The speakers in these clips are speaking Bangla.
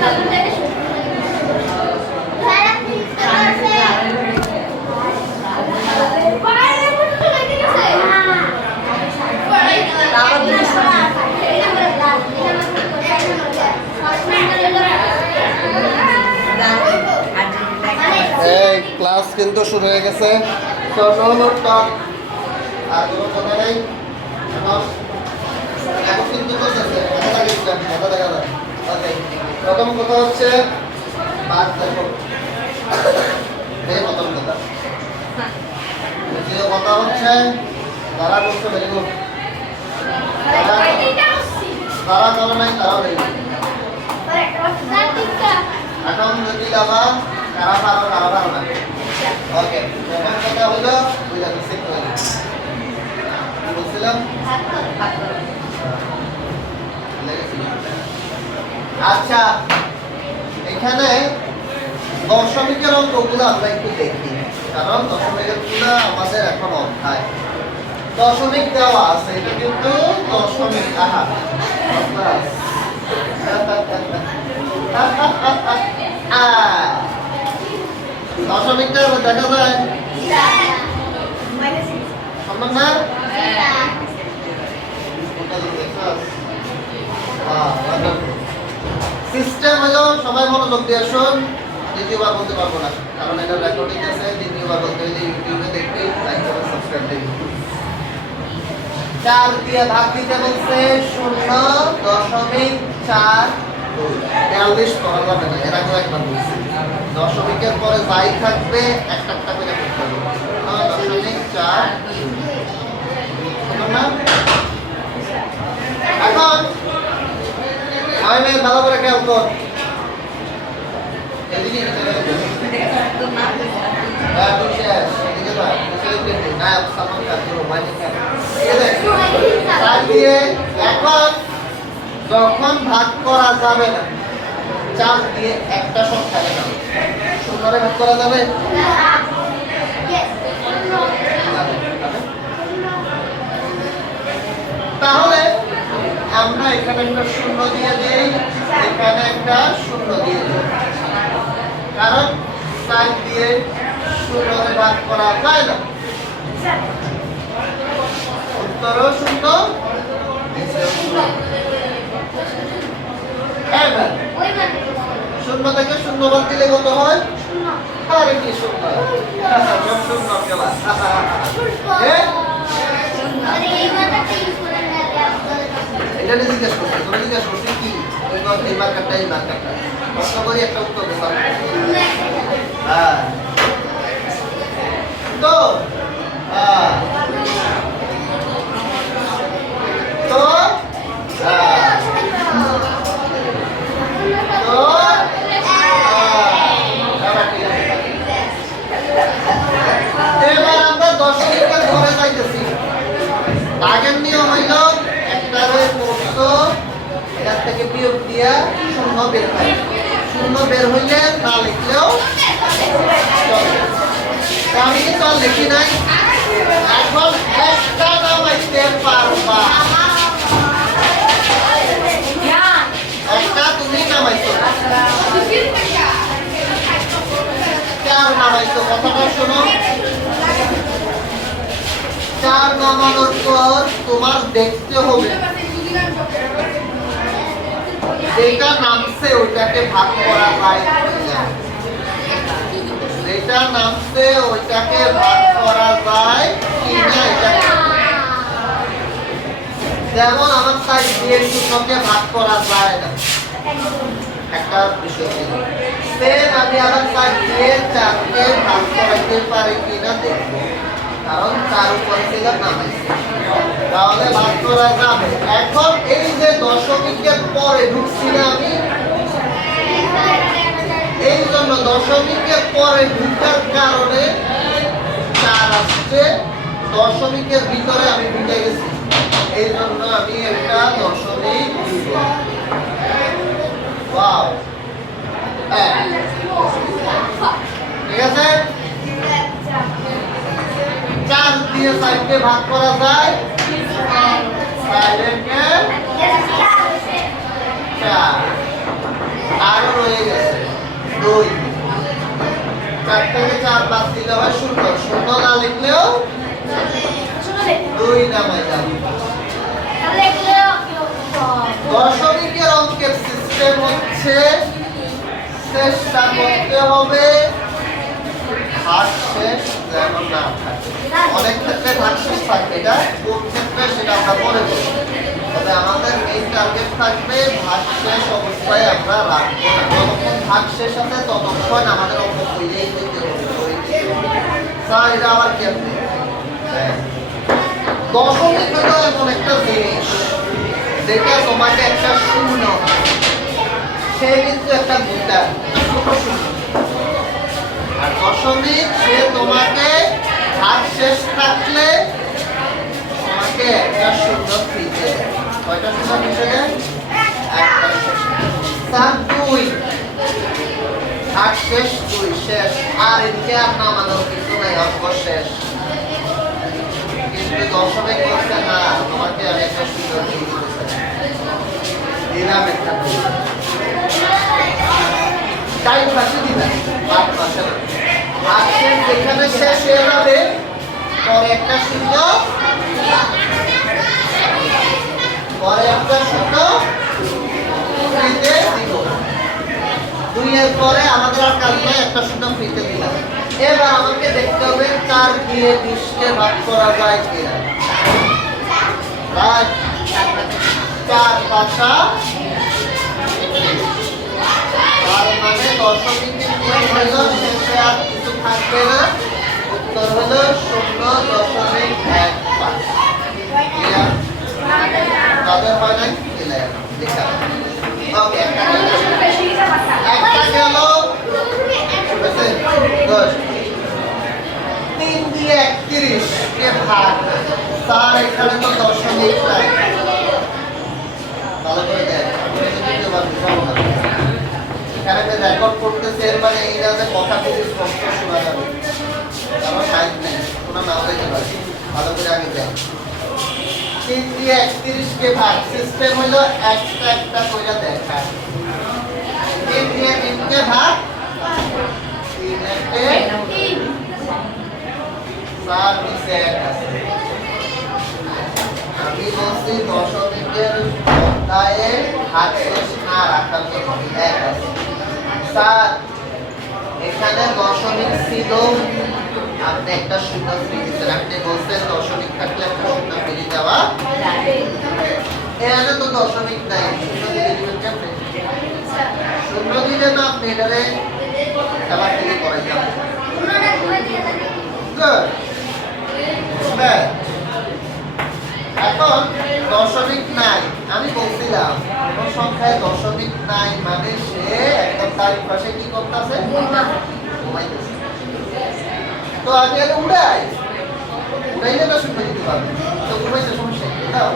এই ক্লাস কিন্তু শুরু হয়ে গেছে। তো নো নোট টক আর কোনো কথা নেই। এখন কিন্তু করতেছে কথা দেখা যায়। ওকে, প্রথম কথা হচ্ছে বাদ দেখো। এই প্রথম কথা। দ্বিতীয় কথা হচ্ছে তারা করতে ভেরি গুড। তারা করে নাই তারাও নেই। এখন যদি যাবা কারা পারো কারা পারো না। ওকে, প্রথম কথা হলো বুঝা গেছে কি বলছিলাম। আচ্ছা, এখানে দশমিকের অঙ্কগুলো আমরা একটু দেখি, কারণ দশমিকের গুলো আমাদের এখন অধ্যায়। দশমিক দেওয়া আছে, এটা কিন্তু দশমিক। আহা দশমিকটা দেখা যায় সম্মান না। সিস্টেম হলো সবাই মনোযোগ দিয়ে শুন। দ্বিতীয়বার বলতে পারবো না, কারণ এটা রেকর্ডিং আছে। দ্বিতীয়বার বলতে হলে ইউটিউবে দেখতে, লাইক করে সাবস্ক্রাইব দিন। 4 দিয়ে ভাগ দিতে বলছে 0.42। 43 করা যাবে না, এর আগেও একবার বলছি। দশমিকের পরে যাই থাকবে একটা একটা করে করতে হবে। 0.4 এখন আমি ভালো করে খেয়াল কর। এদিকে এখন যখন ভাগ করা যাবে না, 4 দিয়ে একটা সংখ্যা দেখাবে। 0 ভাগ করা যাবে? তাহলে আমরা এখানে একটা 0 দিয়ে দিই, এখানে একটা 0 দিয়ে দিই, কারণ 4 দিয়ে 0 ভাগ করা যায় না। উত্তরও 0। এবার 0 থেকে 0 বাদ দিলে কত হয়? আরে কি 0 সব 0 গেল। এটা জিজ্ঞেস করছি, তুমি জিজ্ঞেস করছি কি এই মার্কারটা এই মার্কারটা প্রশ্ন করি, একটা উত্তর দেবো। হ্যাঁ, তো তো এবার আমরা দশমিকের ঘরে যাইতেছি। আগের নিয়ম হইল একটারে করছো, এটার থেকে বিয়োগ দিয়া 0 বের হয়। 0 বের হইলে না লিখলেও আমি তো লিখি নাই। এখন একটা নামাইতে পারবা, একটা তুমি নামাইছো, 4 নামাইছো। কথাটা শোনো, 4 নামানোর পর তোমার দেখতে হবে যেটা নামছে ওইটাকে ভাগ করা যায় কিনা। যেটা নামছে ওইটাকে ভাগ করা যায় কিনা, এটাকে যেমন আমার সাইড দিয়ে 0কে ভাগ করা যায় না, একটা বিষয় ছিল। সেম আমি আমার সাইড দিয়ে 4কে ভাগ করাইতে পারি কিনা দেখবো, কারণ 4 উপরে ছিল নামাইছে, তাহলে ভাগ করা যাবে। এখন এই যে দশমিকের পরে ঢুকছি না আমি, এই জন্য দশমিকের পরে ঢুকার কারণে 4 আসছে, দশমিকের ভিতরে আমি ঢুকে গেছি, এই জন্য আমি একটা দশমিক দিব। ওয়াও, ঠিক আছে। 4 দিয়ে 5কে ভাগ করা যায়, 5 কে 4। আরো রয়ে গেছে 2। 4 থেকে 4 বাদ দিলে হয় 0। 0 না লিখলেও 2 নামাই যাবে। দশমিকের অঙ্কের সিস্টেম হচ্ছে চেষ্টা করতে হবে ভাগশেষ যেন না থাকে। অনেক ক্ষেত্রে ভাগশেষ থাকে, এটা কোন ক্ষেত্রে সেটা আমরা পরে বলবো। তবে আমাদের মেইন টার্গেট থাকবে ভাগশেষ অবস্থায় আমরা রাখবো না। যতক্ষণ ভাগশেষ আছে ততক্ষণ আমাদের অঙ্ক কইলেই করতে হবে। স্যার এটা আবার কেমনে? দশমিক হলো এমন একটা জিনিস যেটা তোমাকে একটা শূন্য, সে কিন্তু একটা গুণটা শূন্য। আর দশমিক সে তোমাকে ভাগশেষ থাকলে তোমাকে একটা শূন্য ফ্রিতে দেয়। কয়টা শূন্য ফ্রিতে দেয়? একটা শূন্য। স্যার 2 ভাগশেষ 2 শেষ। আর এদিকে আর নামানোর কিছু নাই, অঙ্ক শেষ। কিন্তু দশমিক বলছে না, তোমাকে আমি একটা শূন্য দিয়ে দিতে চাই, দিলাম একটা। তাই পাশে দিলাম, বাদ পাশে ভাগশেষ যেখানে শেষ হয়ে যাবে পরে একটা শূন্য, পরে একটা শূন্য ফ্রিতে দিব। 2 এর পরে আমাদের আর কাজ নাই, একটা শূন্য ফ্রিতে দিলাম। এবার আমাকে দেখতে হবে 4 দিয়ে 20 কে ভাগ করা যায় কিনা। রাইট, 4 পাঁচা, তার মানে দশমিকের নিয়ম হলো শেষে আর কিছু থাকবে না। উত্তর হলো 0.15। ক্লিয়ার? তাদের হয় নাই ক্লিয়ার দেখা। ওকে, একটা গেল। গুড। 3 দিয়ে 31 কে ভাগ। স্যার এখানে তো দশমিক নাই। ভালো করে দেখ, এখানে যে রেকর্ড করতেছে এর মানে এই না যে কথা খুব স্পষ্ট শোনা যাবে, কারণ টাইম নেই, কোনো নাও দিতে পারে। ভালো করে আগে দেখ। 3 দিয়ে 31 কে ভাগ, সিস্টেম হলো একটা একটা কইরা দেখা। 3 দিয়ে 3 কে ভাগ, 3 একে 3। স্যার নিচে 1 আছে। আমি বলছি দশমিকের অধ্যায়ে ভাগশেষ না রাখার জন্য 1 আছে। স্যার এখানে দশমিক ছিল, আপনি একটা শূন্য ফ্রি দিচ্ছেন। আপনি বলছেন দশমিক থাকলে একটা শূন্য ফ্রি দেওয়া যাবে। এখানে তো দশমিক নাই, শূন্য দিয়ে দিবেন কেমনে? শূন্য দিলে না আপনি এটারে খেলা খেলি করাই যাবে। এখন দশমিক নাই, আমি বলছিলাম কোন সংখ্যায় দশমিক নাই মানে সে একদম তার পাশে কি করতেছে? ঘুমাইতেছে। তো আমি আগে উড়াইলে না শূন্য দিতে পারবে। তো ঘুমাইছে, সমস্যা কি? দাও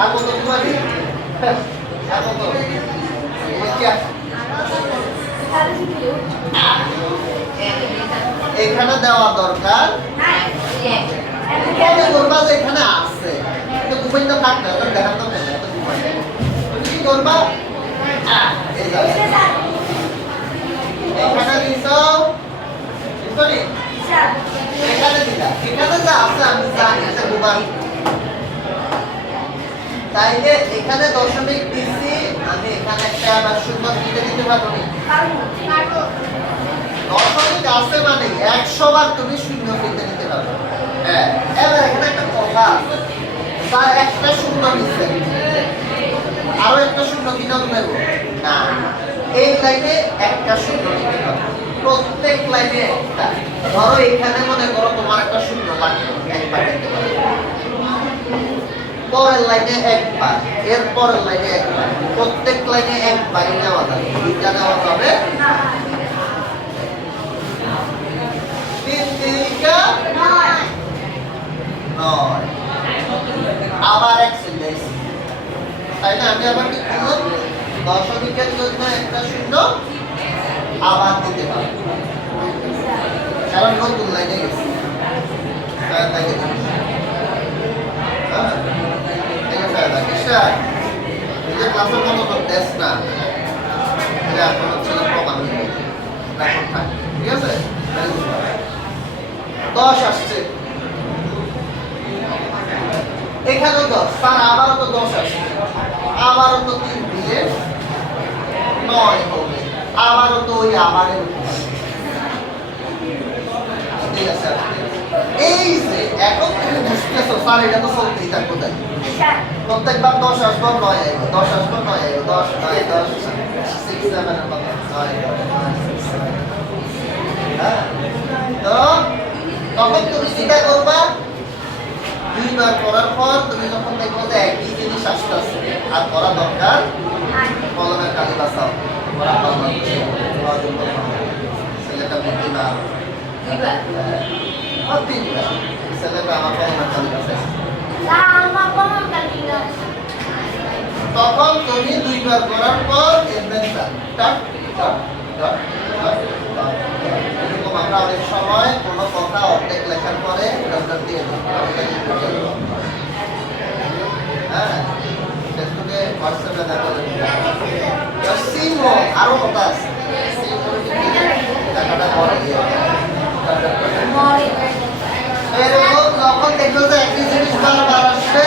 আর কত ঘুমাবি? আর কত এখানে দেওয়া দরকার। এখানে আছে ঘুমাই তো থাক না, দেখা তো কি করবা? এখানে দিছ, এখানে দিলা, এখানে যা আছে আমি জানি এটা ঘুমান। তাইলে এখানে দশমিক দিছি, আমি এখানে একটা আবার শূন্য দিতে পারবো না। দশমিক আছে মানে 100 বার তুমি শূন্য ফিরতে নিতে পারবে। হ্যাঁ, এবার এখানে একটা কথা আছে, তার একটা শূন্য নিচ্ছে, আরো একটা শূন্য কি নাম নেব না, এই লাইনে একটা শূন্য নিতে হবে, প্রত্যেক লাইনে একটা। ধরো এখানে মনে করো তোমার একটা শূন্য লাগবে, একবার নিতে পারবে, পরের লাইনে একবার, এর পরের লাইনে একবার, প্রত্যেক লাইনে একবারই নেওয়া যাবে। দুইটা নেওয়া যাবে। 3 3 9। আবার এক সিলেস, তাই না? আমি আবার কি করলাম? দশমিকের জন্য একটা শূন্য আবার দিতে পারবো, কারণ নতুন লাইনে গেছে। ক্লাসের মতো দেশ না, এটা এখন হচ্ছে না প্রমাণ হয়ে গেছে। এখন থাকে ঠিক আছে 10 আসছে এখানেও 10 স্যার আবারও তো 10 আসছে আবারও তো 3 দিলে 9 হবে আবারও তো ওই আবারের উপর ঠিক আছে এই যে এখন তুমি বুঝতেছো স্যার এটা তো চলতেই থাকবো তাই প্রত্যেকবার 10 আসবো 9 আইবো 10 আসবো 9 আইবো 10 9 10 6 7 এর মতো 9 হ্যাঁ তো তখন তুমি চিন্তা করবা দুইবার করার পর তুমি যখন দেখবো যে একই জিনিস আসতেছে আর করা দরকার কলমের কালি বাঁচাও ছেলেটা বুদ্ধিমান ছেলেটা আমার কলমের কালি বাঁচাইছে তখন তুমি দুইবার করার পর এরকম আমরা অনেক সময় কোনো কথা অর্ধেক লেখার পরে দিয়ে দিই হ্যাঁ ফেসবুকে হোয়াটসঅ্যাপে দেখা সিমো আরো কথা আছে টাকাটা পরে এরকম যখন দেখলো যে একই জিনিস বারবার আসবে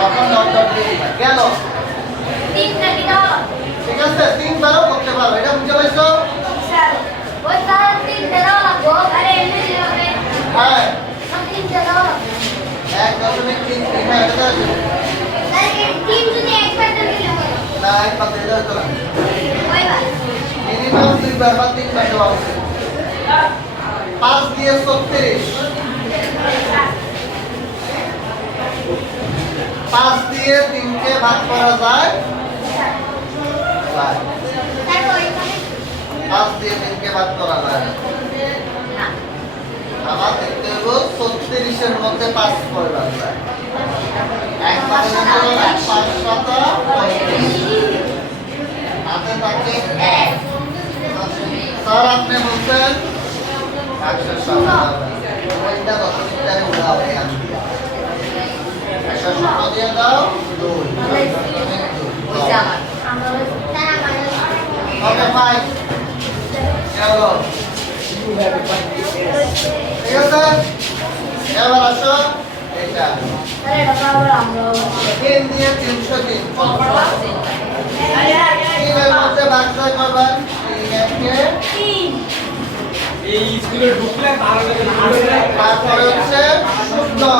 তখন ডক্টর দিয়ে গেল ঠিক আছে 3 বারও করতে পারো এটা বুঝতে পারছো হ্যাঁ 1.3 হ্যাঁ এটা না এক পাতে দাও তো মিনিমাম 2 বার বা 3 বার দেওয়া উচিত 5 দিয়ে 36 5 দিয়ে 3 কে ভাগ করা যায় 5 দিয়ে 3 কে ভাগ করা যায় আমার দেখতে হবে 36 এর মধ্যে 5 করে ভাগ যায় এক পাতে দাও 5 7 হাতে থাকে 1 স্যার আপনি বলছেন 107 ওইটা 10 টাকা উড়াও এখান দিয়ে 107 দিয়ে দাও 2 ওকে ফাইন চলো ঠিক আছে এবার আসো এটা 3 দিয়ে 303 3 এর মধ্যে ভাগ করে করবেন 3 এই স্কুলে ঢুকলে তারপরে হচ্ছে 0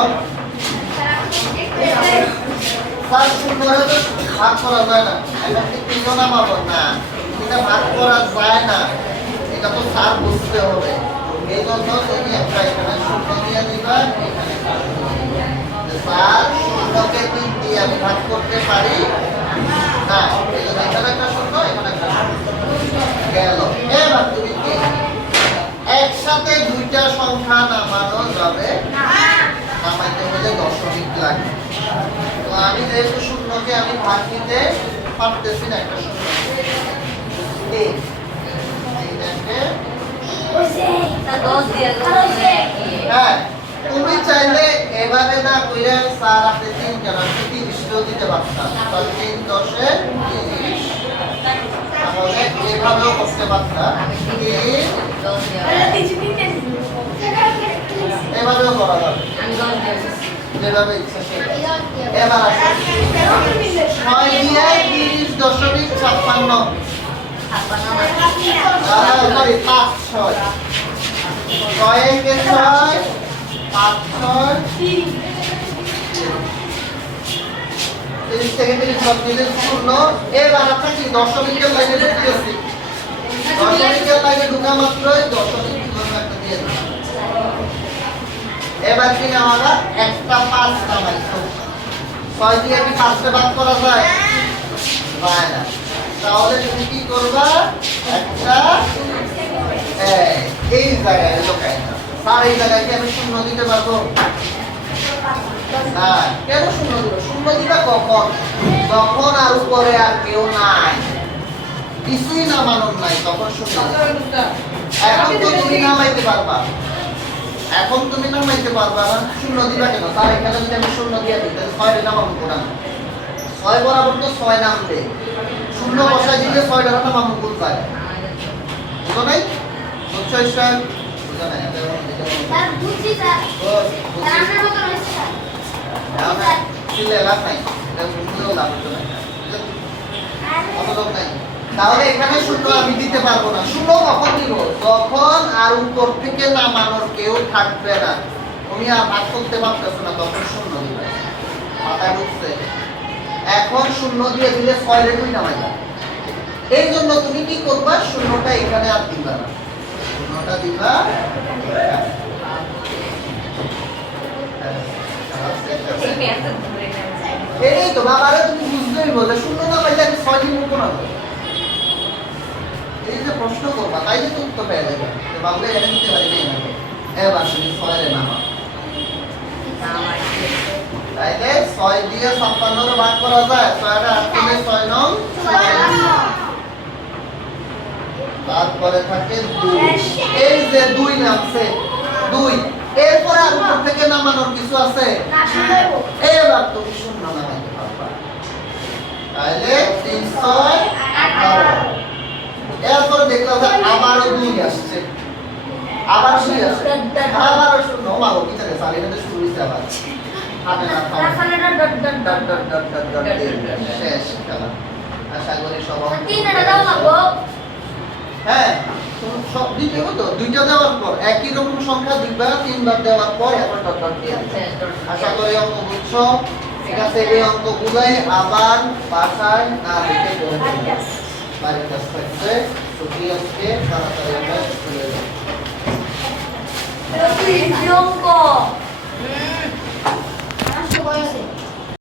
স্যার 0 তো ভাগ করা যায় না এটা কি তিনজন নামাবো না এটা ভাগ করা যায় না এটা তো স্যার বুঝতে হবে এই জন্য তুমি একটা এখানে 0 দিয়ে দিবা এখানে স্যার 0 কে 3 দিয়ে আমি ভাগ করতে পারি না এই জন্য এখানে একটা 0 এখানে একটা 0 গেল এবার তুমি কি একসাথে দুইটা সংখ্যা নামানো যাবে না নামাইতে হলে দশমিক লাগবে তো আমি যেহেতু শূন্যকে আমি ভাগ দিতে পারতেছি না একটা শূন্য হ্যাঁ তুমি চাইলে এভাবে না কইরা স্যার আপনি 3 কেন আপনি 30 দিতে পারতাম তাহলে 3 10 এ 30 তাহলে এভাবেও করতে পারতাম এভাবেও করা যাবে যেভাবে ইচ্ছা এবার আসুন 6 দিয়ে 30.56 সরি 5 6 6 কে 6 5 6 30 থেকে 30 সব দিলে শূন্য এবার আমরা কি দশমিকের লাইনে ঢুকতেছি দশমিকের লাইনে ঢোকা মাত্রই দশমিক একটা দিয়ে দিই এবার কি আমরা একটা 5 নামাইছো 6 দিয়ে কি 5 কে ভাগ করা যায় যায় না তাহলে তুমি কি করবা একটা এই জায়গায় লোকাই না স্যার এই জায়গায় কি আমি শূন্য দিতে পারবো না কেন শূন্য দিব শূন্য দিবা কখন যখন আর উপরে আর কেউ নাই কিছুই নামানোর নাই তখন শূন্য এখন তো তুমি নামাইতে পারবা এখন তুমি নামাইতে পারবা না শূন্য দিবা কেন স্যার এখানে যদি আমি শূন্য দিয়ে দিই তাহলে 6 এর নামাবো না 6 বরাবর তো 6 নামবে শূন্য বসাই দিলে 6 টাকা না মামু গুণ যায় বুঝো নাই বুঝছো স্যার বুঝো নাই স্যার বুঝছি স্যার স্যার আপনার মতো রয়েছে স্যার ছিলে লাভ নাই এটা বুঝলেও লাভ হতো না অবলোক নাই তাহলে এখানে শূন্য আমি দিতে পারবো না শূন্য কখন দিব যখন আর উপর থেকে নামানোর কেউ থাকবে না তুমি আর ভাগ করতে পারতেছো না তখন শূন্য দিবে মাথায় ঢুকছে এখন শূন্য দিয়ে দিলে 6 রে 2 নামাই যাবে এই জন্য তুমি কি করবা শূন্যটা এখানে আর দিবা না শূন্যটা দিবা এই তো বাবারে তুমি বুঝতেই বলে শূন্য না পাইলে আমি 6 দিব কোন না এই যে প্রশ্ন করবা তাই যে উত্তর পেয়ে যাবে যে বাবুরে এটা দিতে পারি না এবার শুনি 6 রে নামা তাইলে 6 দিয়ে 56 রে ভাগ করা যায় 6 টা 8 দিয়ে 6 নং 6 তারপরে থাকে 2 এই যে 2 নামছে 2 এরপর আর উপর থেকে নামানোর কিছু আছে না শুনবো এবার তুমি শূন্য নামাইতে পারবা তাইলে 3 6 18 এরপর দেখলাম যে আবারও 2 আসছে আবার 2 আসছে আবারও শূন্য মাগো কি থাকে সালিনাতে শুরু হইছে আবার হাতে না খাও শেষ খেলা আশা করি সব অঙ্ক তিনটা দাও লাগবো হ্যাঁ তুমি সব দিতে হবে তো দুইটা দেওয়ার পর একই রকম সংখ্যা দুইবার তিনবার দেওয়ার পর এখন ডট ডট দিয়ে দিতে আশা করি অঙ্ক বুঝছো ঠিক আছে এই অঙ্কগুলোই আবার বাসায় না লিখে করে দেবে বাড়ির কাছ থাকবে ছুটি আজকে তাড়াতাড়ি আমরা চলে যাবো এটা কি অঙ্ক আমার সময় আছে